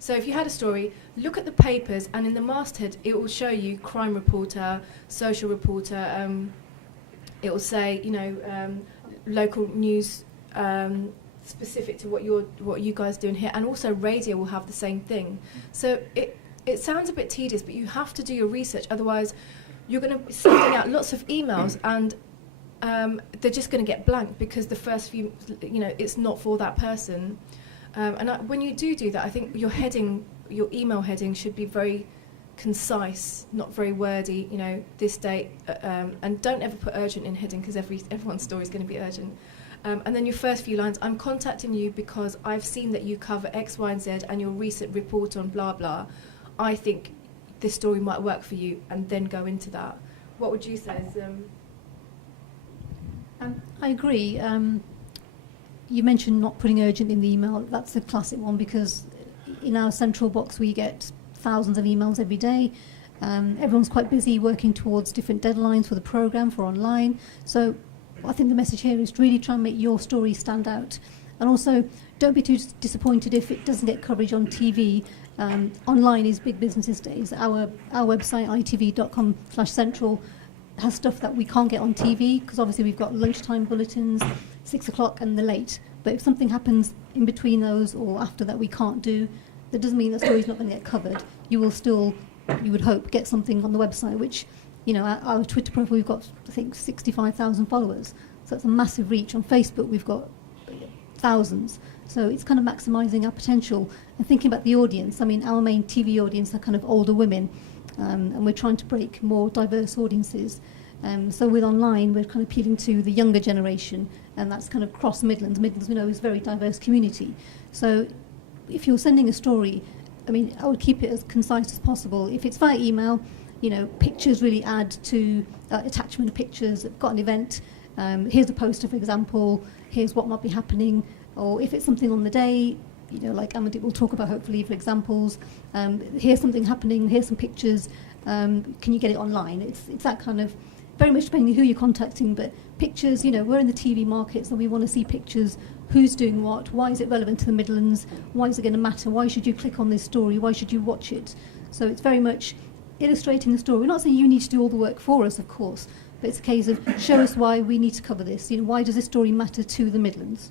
So if you had a story, look at the papers, and in the masthead it will show you crime reporter, social reporter, it will say, local news specific to what you guys doing here, and also radio will have the same thing. So it sounds a bit tedious, but you have to do your research, otherwise you're going to be sending out lots of emails, and they're just going to get blank because the first few, it's not for that person. When you do that, I think your email heading should be very concise, not very wordy, this date, and don't ever put urgent in heading, because everyone's story is going to be urgent. And then your first few lines, I'm contacting you because I've seen that you cover X, Y, and Z, and your recent report on blah, blah. I think this story might work for you, and then go into that. What would you say? I agree. You mentioned not putting urgent in the email. That's a classic one, because in our central box we get thousands of emails every day. Everyone's quite busy working towards different deadlines for the programme, for online. So I think the message here is to really try and make your story stand out. And also, don't be too disappointed if it doesn't get coverage on TV. Online is big business these days. Our website, itv.com/central, has stuff that we can't get on TV, because obviously we've got lunchtime bulletins, 6 o'clock and the late. But if something happens in between those or after that we can't do, that doesn't mean the story's not going to get covered. You will still, you would hope, get something on the website, which, our Twitter profile, we've got, I think, 65,000 followers. So that's a massive reach. On Facebook, we've got thousands. So it's kind of maximising our potential and thinking about the audience. I mean, our main TV audience are kind of older women, and we're trying to break more diverse audiences. So with online, we're kind of appealing to the younger generation, and that's kind of cross Midlands. Midlands, we know, is a very diverse community. So if you're sending a story, I would keep it as concise as possible. If it's via email, pictures really add to attachment of pictures. I've got an event, here's a poster, for example, here's what might be happening. Or if it's something on the day, like Amandeep will talk about, hopefully, for examples, here's something happening, here's some pictures, can you get it online? It's that kind of, very much depending on who you're contacting, but pictures, we're in the TV market, so we want to see pictures, who's doing what, why is it relevant to the Midlands, why is it going to matter, why should you click on this story, why should you watch it? So it's very much illustrating the story. We're not saying you need to do all the work for us, of course, but it's a case of show us why we need to cover this. Why does this story matter to the Midlands?